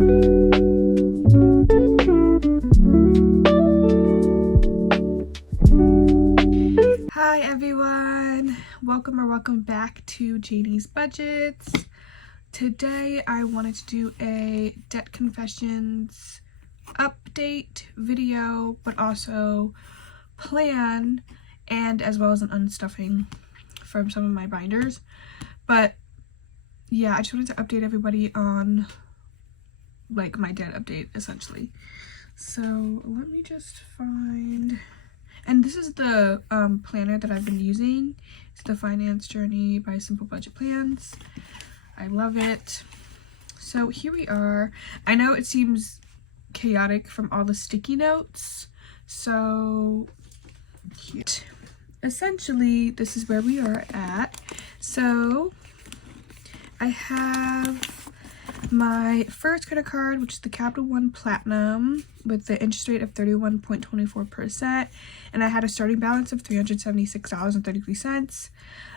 Hi everyone, welcome back to Janie's Budgets. Today I wanted to do a debt confessions update video, but also plan and as well as an unstuffing from some of my binders. But yeah, I just wanted to update everybody on like my debt update essentially. So let me just find, and this is the planner that I've been using. It's the Finance Journey by SimpleBudgetPlans. I love it. So here we are. I know it seems chaotic from all the sticky notes. So essentially this is where we are at. So I have my first credit card, which is the Capital One Platinum with the interest rate of 31.24%, and I had a starting balance of $376.33.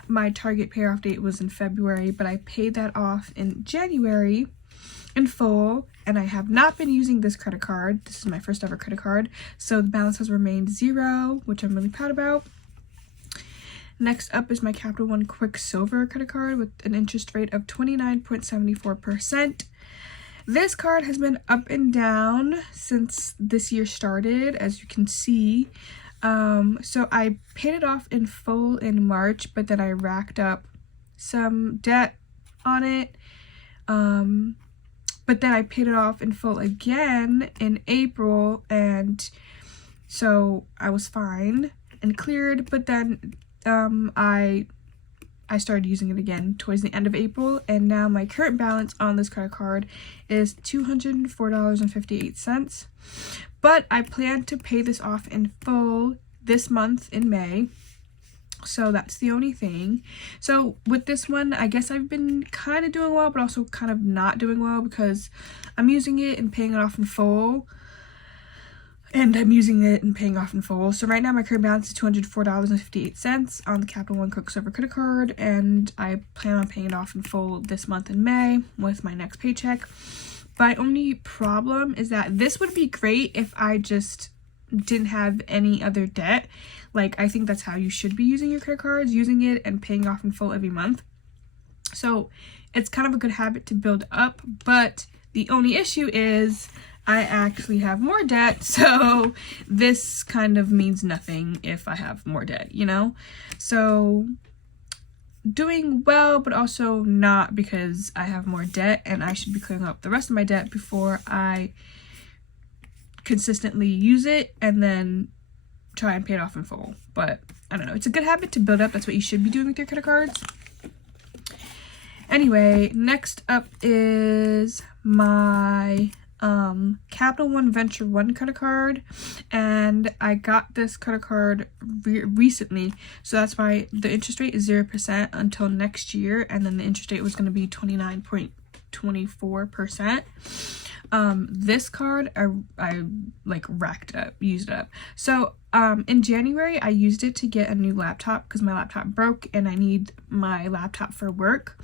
My target payoff date was in February, but I paid that off in January in full, and I have not been using this credit card. This is my first ever credit card, so the balance has remained zero, which I'm really proud about. Next up is my Capital One Quicksilver credit card with an interest rate of 29.74%. This card has been up and down since this year started, as you can see. So I paid it off in full in March, but then I racked up some debt on it. But then I paid it off in full again in April, and so I was fine and cleared, but then I started using it again towards the end of April, and now my current balance on this credit card is $204.58. But I plan to pay this off in full this month in May. So that's the only thing. So with this one, I guess I've been kind of doing well, but also kind of not doing well because I'm using it and paying it off in full. And I'm using it and paying off in full. So right now my current balance is $204.58 on the Capital One Quicksilver credit card, and I plan on paying it off in full this month in May with my next paycheck. My only problem is that this would be great if I just didn't have any other debt. Like, I think that's how you should be using your credit cards, using it and paying off in full every month. So it's kind of a good habit to build up, but the only issue is I actually have more debt, so this kind of means nothing if I have more debt, you know? So doing well, but also not, because I have more debt and I should be clearing up the rest of my debt before I consistently use it and then try and pay it off in full. But I don't know, it's a good habit to build up. That's what you should be doing with your credit cards. Anyway, next up is my Capital One Venture One credit card, and I got this credit card recently, so that's why the interest rate is 0% until next year, and then the interest rate was going to be 29.24%. This card I like racked up, used up. So in January I used it to get a new laptop because my laptop broke and I need my laptop for work.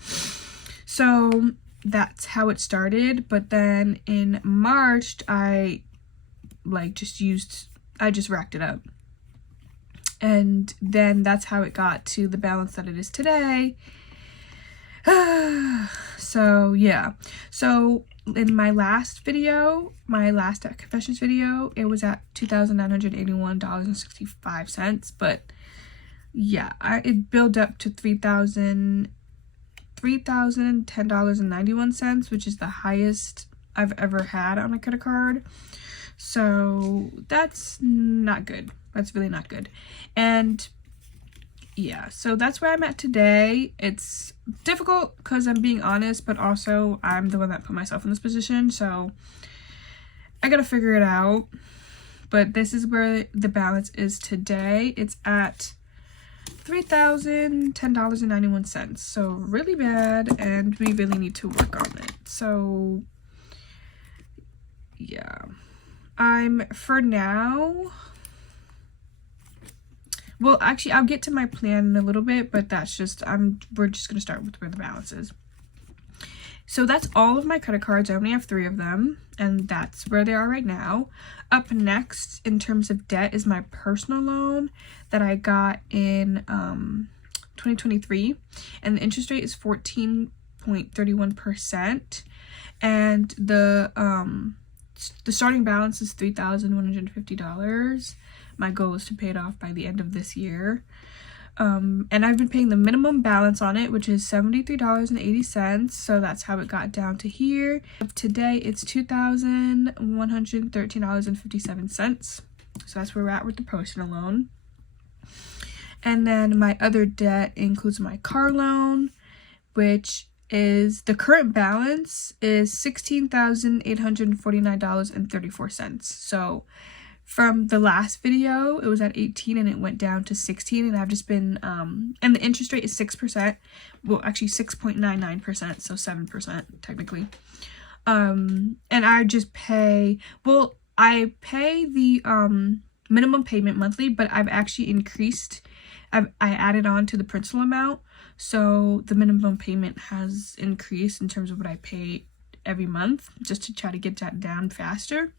So that's how it started. But then in March I just racked it up, and then that's how it got to the balance that it is today. So yeah, so in my last video, my last debt confessions video, it was at $2,981.65, but yeah, it built up to $3,010.91, which is the highest I've ever had on a credit card. So that's not good. That's really not good. And yeah, so that's where I'm at today. It's difficult because I'm being honest, but also I'm the one that put myself in this position, so I gotta figure it out. But this is where the balance is today. It's at $3,010.91, so really bad, and we really need to work on it. So yeah, for now, well, actually, I'll get to my plan in a little bit, but that's just, we're just gonna start with where the balance is. So that's all of my credit cards. I only have 3 of them, and that's where they are right now. Up next in terms of debt is my personal loan that I got in 2023, and the interest rate is 14.31%, and the starting balance is $3,150. My goal is to pay it off by the end of this year. And I've been paying the minimum balance on it, which is $73.80. So that's how it got down to here. Today, it's $2,113.57. So that's where we're at with the personal loan. And then my other debt includes my car loan, which is the current balance is $16,849.34. So from the last video, it was at 18 and it went down to 16, and I've just been and the interest rate is 6%. Well, actually 6.99%, so 7% technically. And I just pay, well, I pay the minimum payment monthly, but I've actually increased, I added on to the principal amount, so the minimum payment has increased in terms of what I pay every month, just to try to get that down faster.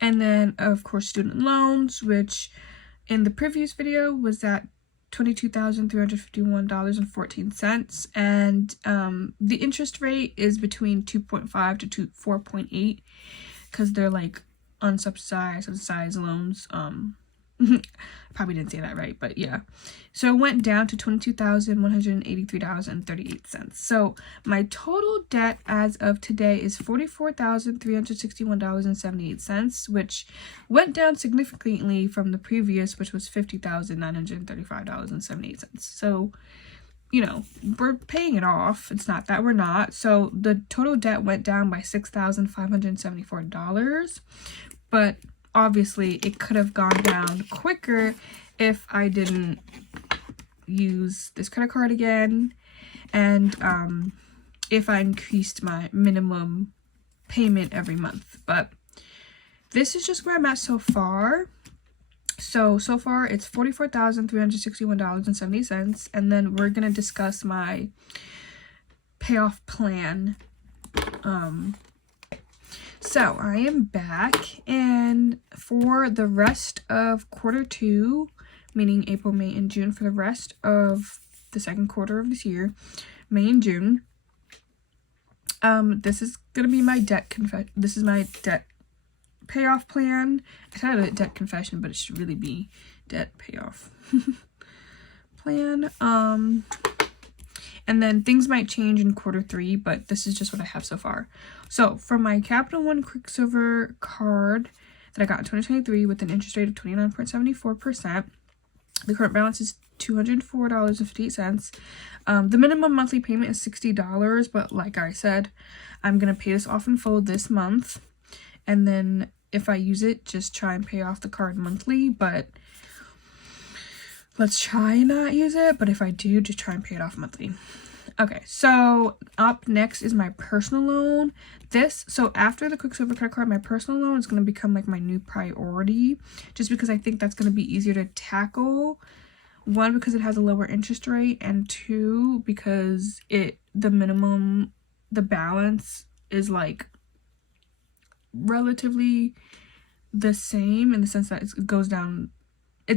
And then, of course, student loans, which in the previous video was at $22,351.14. And the interest rate is between 2.5 to 4.8 because they're like unsubsidized, subsidized loans. Probably didn't say that right, but yeah. So it went down to $22,183.38. So my total debt as of today is $44,361.78, which went down significantly from the previous, which was $50,935.78. So, you know, we're paying it off. It's not that we're not. So the total debt went down by $6,574, but obviously it could have gone down quicker if I didn't use this credit card again, and if I increased my minimum payment every month. But this is just where I'm at so far. So far it's $44,361.70, and then we're gonna discuss my payoff plan. So I am back, and for the rest of quarter 2, meaning April, May, and June, for the rest of the second quarter of this year, May and June, this is gonna be my debt this is my debt payoff plan. I titled it debt confession, but it should really be debt payoff plan. And then things might change in quarter 3, but this is just what I have so far. So for my Capital One Quicksilver card that I got in 2023 with an interest rate of 29.74%, the current balance is $204.58. The minimum monthly payment is $60, but like I said, I'm going to pay this off in full this month. And then if I use it, just try and pay off the card monthly, but let's try and not use it. But if I do, just try and pay it off monthly. Okay, so up next is my personal loan. So after the Quicksilver credit card, my personal loan is going to become like my new priority, just because I think that's going to be easier to tackle. 1, because it has a lower interest rate, and 2, because the balance is like relatively the same in the sense that it's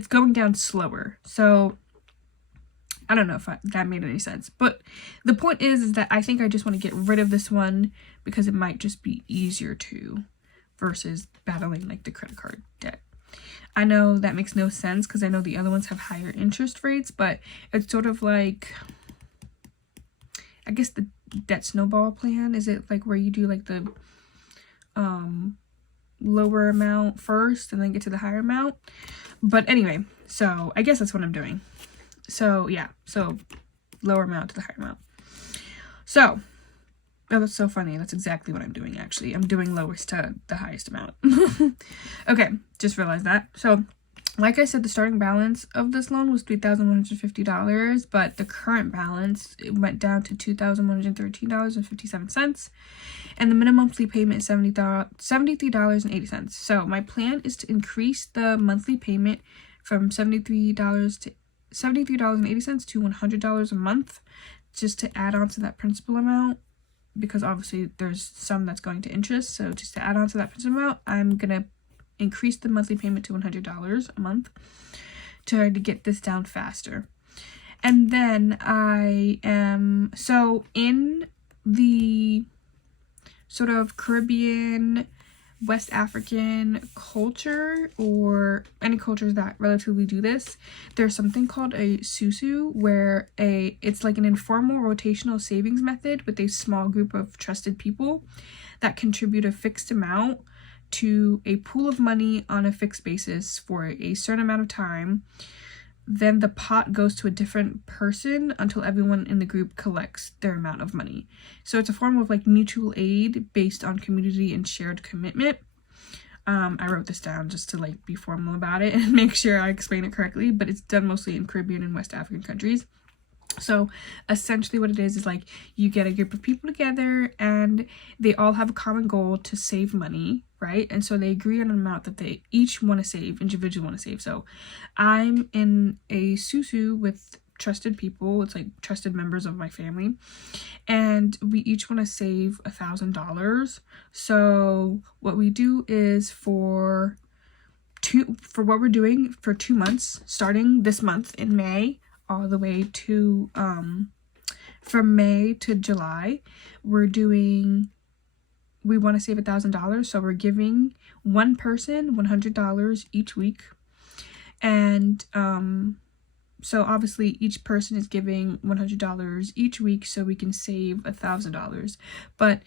going down slower. So I don't know if that made any sense, but the point is that I think I just want to get rid of this one because it might just be easier to, versus battling like the credit card debt. I know that makes no sense because I know the other ones have higher interest rates, but it's sort of like, I guess, the debt snowball plan. Is it like where you do like the lower amount first and then get to the higher amount? But anyway, so I guess that's what I'm doing. So yeah, so lower amount to the higher amount. So, oh, that's so funny. That's exactly what I'm doing, actually. I'm doing lowest to the highest amount. Okay, just realized that. So, like I said, the starting balance of this loan was $3,150, but the current balance, it went down to $2,113.57, and the minimum monthly payment is $73.80. So my plan is to increase the monthly payment from $73.80 to $100 a month, just to add on to that principal amount because obviously there's some that's going to interest. So just to add on to that principal amount, I'm gonna increase the monthly payment to $100 a month to try to get this down faster. And then I am, so in the sort of Caribbean, West African culture, or any cultures that relatively do this, there's something called a susu, where it's like an informal rotational savings method with a small group of trusted people that contribute a fixed amount to a pool of money on a fixed basis for a certain amount of time. Then the pot goes to a different person until everyone in the group collects their amount of money. So it's a form of like mutual aid based on community and shared commitment. I wrote this down just to like be formal about it and make sure I explain it correctly, but it's done mostly in Caribbean and West African countries. So essentially what it is like you get a group of people together and they all have a common goal to save money, right? And so they agree on an amount that they each want to save, individually want to save. So I'm in a susu with trusted people. It's like trusted members of my family, and we each want to save $1,000. So what we do is for what we're doing for 2 months, starting this month in May, all the way to from May to July, we want to save $1,000. So we're giving one person $100 each week, and so obviously each person is giving $100 each week so we can save $1,000, but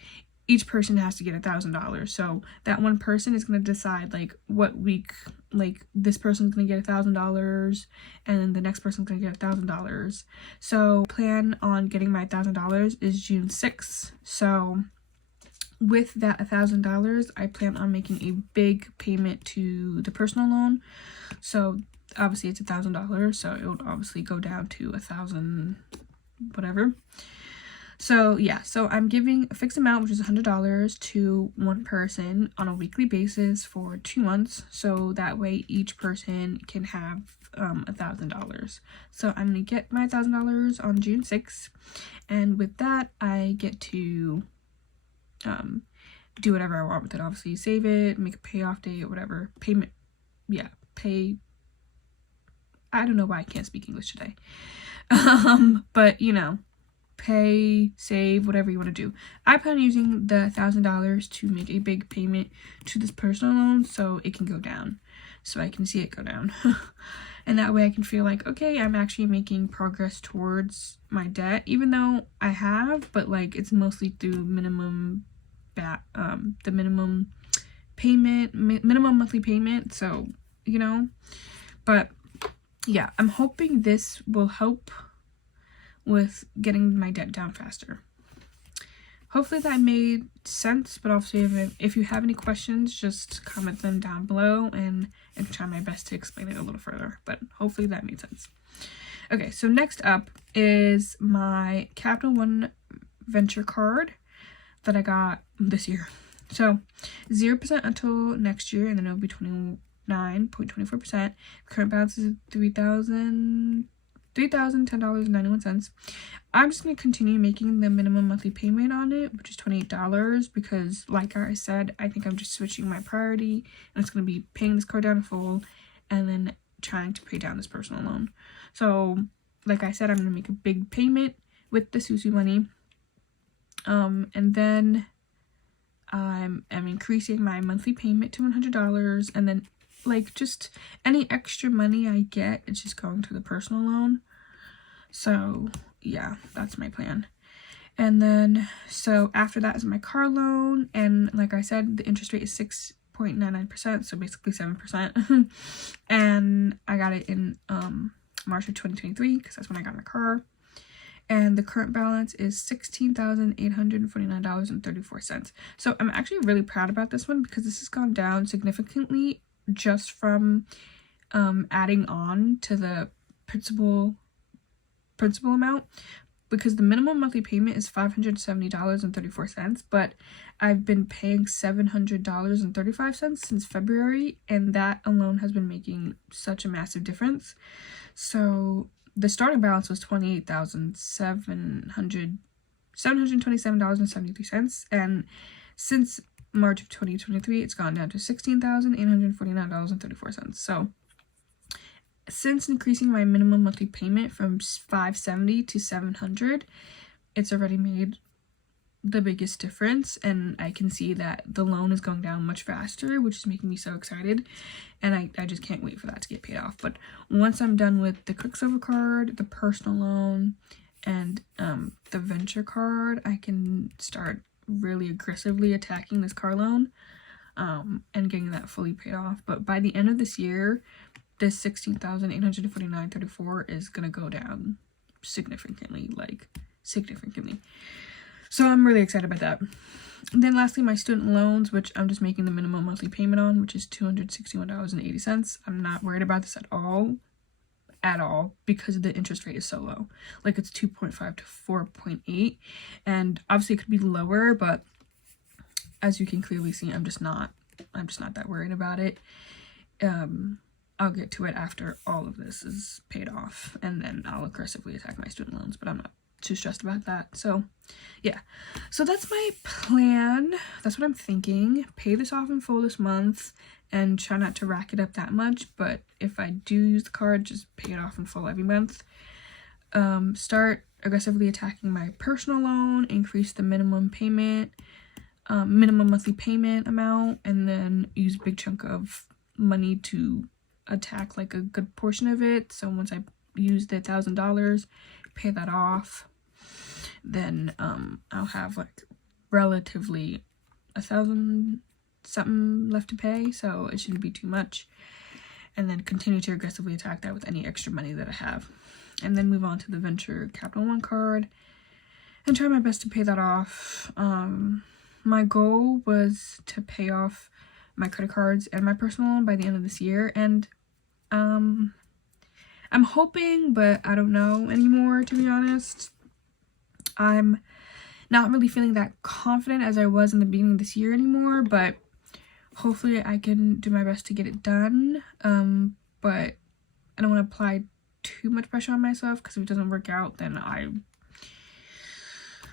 each person has to get $1,000. So that one person is going to decide like what week, like this person's going to get $1,000 and then the next person's going to get $1,000. So plan on getting my $1,000 is June 6th. So with that $1,000, I plan on making a big payment to the personal loan. So obviously it's $1,000, so it would obviously go down to 1,000 whatever. So yeah, so I'm giving a fixed amount, which is $100 to one person on a weekly basis for 2 months, so that way each person can have $1,000. So I'm gonna get my $1,000 on June 6th, and with that I get to do whatever I want with it. Obviously save it, make a payoff date, whatever, payment, yeah, pay. I don't know why I can't speak English today. But you know, pay, save, whatever you want to do. I plan on using the $1,000 to make a big payment to this personal loan so it can go down, so I can see it go down. And that way I can feel like, okay, I'm actually making progress towards my debt, even though I have, but like it's mostly through minimum monthly payment, so you know. But yeah, I'm hoping this will help with getting my debt down faster. Hopefully that made sense, but also if you have any questions, just comment them down below and I can try my best to explain it a little further, but hopefully that made sense. Okay, so next up is my Capital One Venture card that I got this year. So 0% until next year, and then it'll be 29.24%. Current balance is $3,010.91. I'm just going to continue making the minimum monthly payment on it, which is $28, because like I said, I think I'm just switching my priority, and it's going to be paying this card down in full and then trying to pay down this personal loan. So like I said, I'm going to make a big payment with the Susu money, and then I'm increasing my monthly payment to $100, and then like just any extra money I get, it's just going to the personal loan. So yeah, that's my plan. And then so after that is my car loan, and like I said, the interest rate is 6.99%, so basically 7%. And I got it in March of 2023 because that's when I got my car. And the current balance is $16,849.34. So I'm actually really proud about this one because this has gone down significantly just from adding on to the principal amount, because the minimum monthly payment is $570.34, but I've been paying $700.35 since February, and that alone has been making such a massive difference. So the starting balance was $28,700 $727.73, and since March of 2023 it's gone down to $16,849.34. So since increasing my minimum monthly payment from $570 to $700, it's already made the biggest difference, and I can see that the loan is going down much faster, which is making me so excited, and I just can't wait for that to get paid off. But once I'm done with the Quicksilver card, the personal loan, and the venture card, I can start really aggressively attacking this car loan and getting that fully paid off. But by the end of this year, this $16,849.34 is gonna go down significantly, like significantly. So I'm really excited about that. And then lastly, my student loans, which I'm just making the minimum monthly payment on, which is $261.80. I'm not worried about this at all, because the interest rate is so low. Like, it's 2.5 to 4.8, and obviously it could be lower, but as you can clearly see, I'm just not that worried about it. I'll get to it after all of this is paid off, and then I'll aggressively attack my student loans, but I'm not too stressed about that. So yeah, so that's my plan. That's what I'm thinking. Pay this off in full this month and try not to rack it up that much, but if I do use the card, just pay it off in full every month. Start aggressively attacking my personal loan, increase the minimum monthly payment amount, and then use a big chunk of money to attack like a good portion of it. So once I use the $1,000, pay that off, then I'll have like relatively $1,000 something left to pay, so it shouldn't be too much. And then continue to aggressively attack that with any extra money that I have, and then move on to the Venture Capital One card and try my best to pay that off. My goal was to pay off my credit cards and my personal loan by the end of this year, and I'm hoping, but I don't know anymore, to be honest. I'm not really feeling that confident as I was in the beginning of this year anymore, but hopefully I can do my best to get it done. But I don't want to apply too much pressure on myself, because if it doesn't work out, then I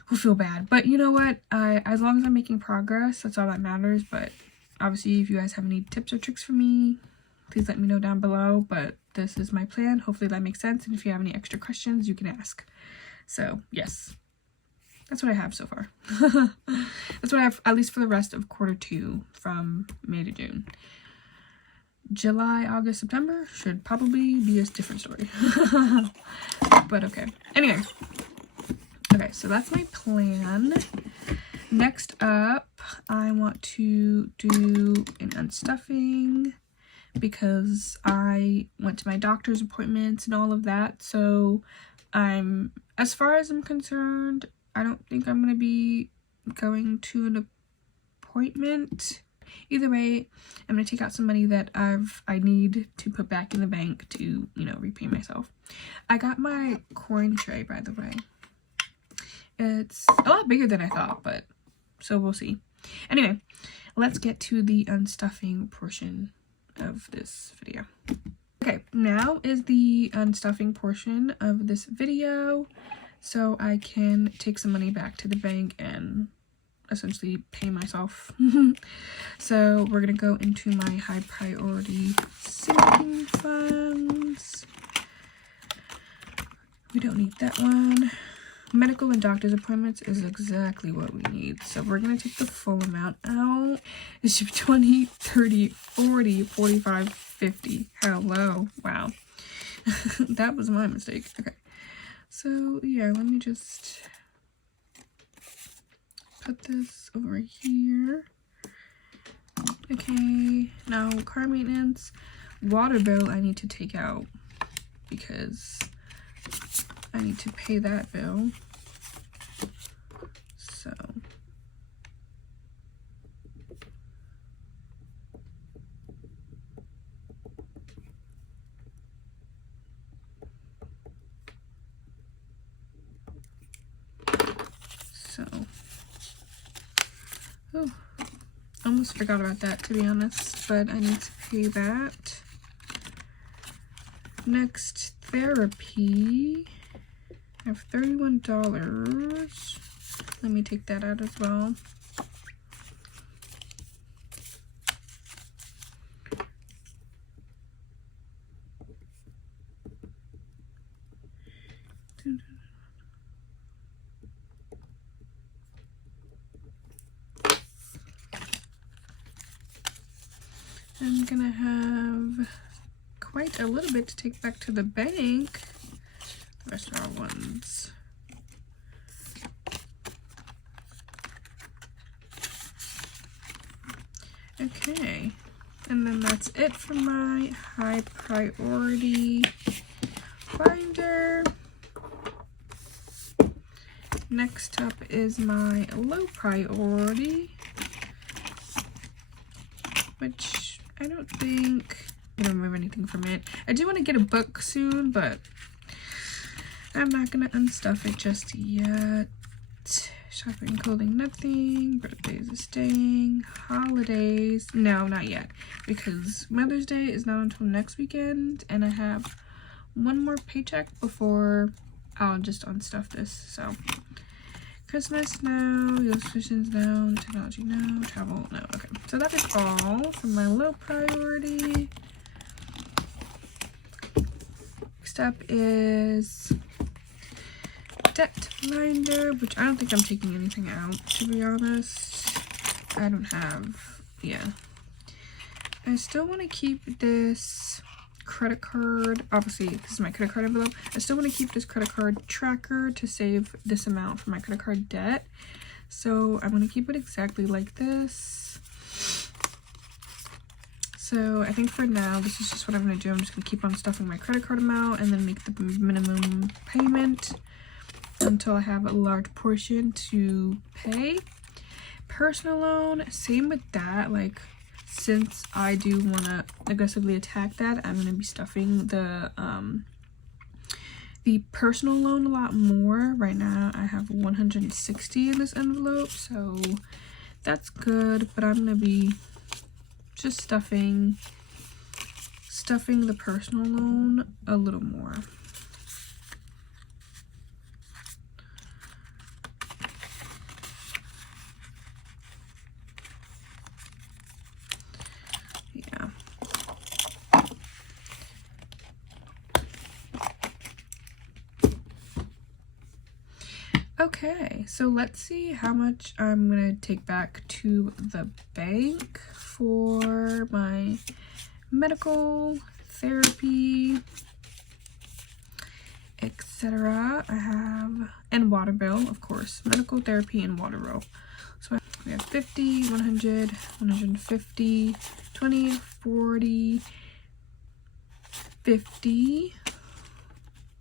will feel bad. But you know what? As long as I'm making progress, that's all that matters. But obviously, if you guys have any tips or tricks for me, please let me know down below. But this is my plan. Hopefully that makes sense. And if you have any extra questions, you can ask. So yes, that's what I have so far. That's what I have, at least for the rest of Q2 from May to June. July, August, September should probably be a different story. But okay. Anyway. Okay, so that's my plan. Next up, I want to do an unstuffing, because I went to my doctor's appointments and all of that. So as far as I'm concerned, I don't think I'm going to be going to an appointment. Either way, I'm going to take out some money that I need to put back in the bank to, you know, repay myself. I got my coin tray, by the way. It's a lot bigger than I thought, but so we'll see. Anyway, let's get to the unstuffing portion of this video. Okay, now is the unstuffing portion of this video, so I can take some money back to the bank and essentially pay myself. So we're gonna go into my high priority sinking funds. We don't need that one. Medical and doctor's appointments is exactly what we need. So we're going to take the full amount out. It should be 20, 30, 40, 45, 50. Hello. Wow. That was my mistake. Okay. So, yeah, let me just put this over here. Okay. Now, car maintenance. Water bill I need to take out, because I need to pay that bill. Oh, almost forgot about that, to be honest, but I need to pay that. Next, therapy. I have $31. Let me take that out as well. I'm gonna have quite a little bit to take back to the bank. The rest are all ones. Okay, and then that's it for my high priority binder. Next up is my low priority, which I don't think I'm gonna remove anything from it. I do want to get a book soon, but I'm not gonna unstuff it just yet. Shopping, clothing, nothing. Birthdays is staying. Holidays, no, not yet, because Mother's Day is not until next weekend, and I have one more paycheck before I'll just unstuff this. So Christmas, no. Illustrations, no. Technology, no. Travel, no. Okay, so that is all for my low priority. Next up is debt binder, which I don't think I'm taking anything out, to be honest. I don't have, yeah. I still want to keep this credit card, obviously this is my credit card envelope. I still want to keep this credit card tracker to save this amount for my credit card debt. So I'm going to keep it exactly like this. So I think for now, this is just what I'm going to do. I'm just going to keep on stuffing my credit card amount and then make the minimum payment until I have a large portion to pay. Personal loan, same with that. Like, since I do want to aggressively attack that, I'm going to be stuffing the personal loan a lot more. Right now I have 160 in this envelope, so that's good, but I'm going to be just stuffing the personal loan a little more. Okay, so let's see how much I'm gonna take back to the bank for my medical, therapy, etc. I have, and water bill, of course, medical, therapy, and water bill. So we have 50, 100, 150, 20, 40, 50,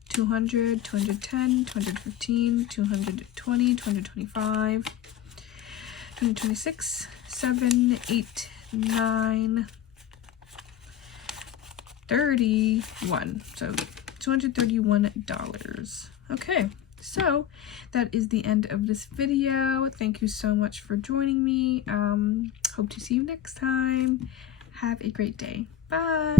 200, 210, 215, 220, 225, 226, 7, 8, 9, 31. So $231. Okay, so that is the end of this video. Thank you so much for joining me. Hope to see you next time. Have a great day. Bye.